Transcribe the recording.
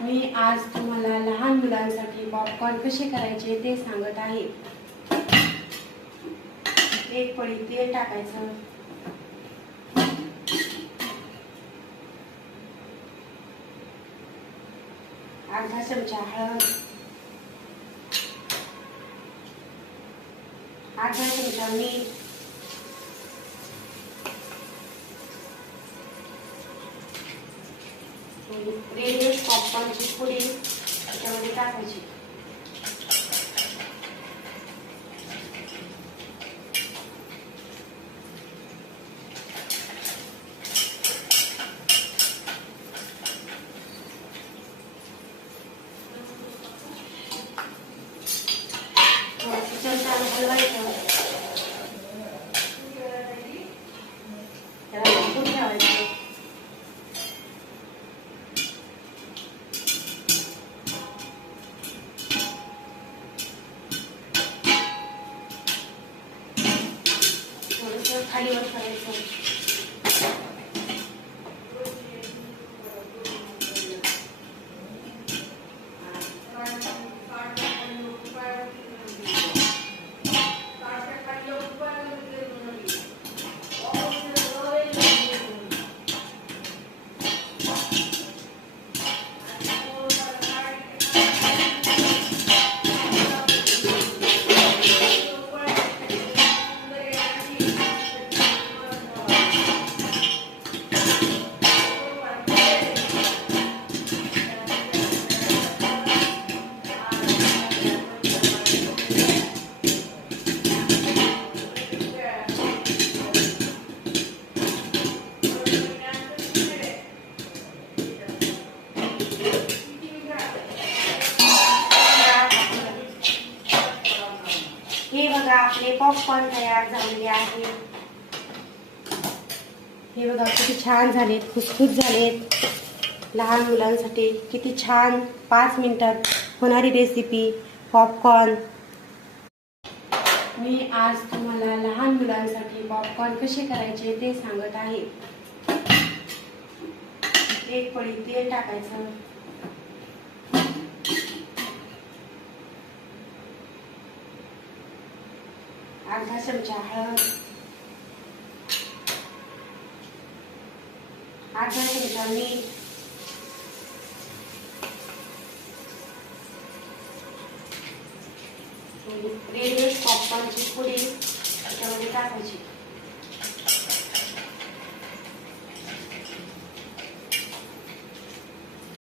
मी आज तुम्हाला लहान मुलांसाठी पॉपकॉर्न कसे करायचे ते सांगत आहे। एक पळी तेल टाकायचं, अर्धा चमचा हळद, अर्धा चमचा मीठ, रेडीमेड पॉपकॉर्नची पुडी त्याच्यामध्ये टाकायची। चमच्याने हलवायचं, त्याला झाकून ठेवायचं। थोडंसं खालीवर करायचं, हे बघा आपले पॉपकॉर्न तयार झालेले आहे। हे बघा किती छान झालेत, खुसखुस झालेत। लहान मुलांसाठी किती छान 5 मिनिटात होणारी रेसिपी पॉपकॉर्न। मी आज तुम्हाला लहान मुलांसाठी पॉपकॉर्न कसे करायचे ते सांगत आहे। एक पळी तेल टाकायचं, अर्धा चमचा हळद, अर्धा चमचा मीठ, रेडीमेड पॉपकॉर्नची पुडी त्याच्यामध्ये टाकायची।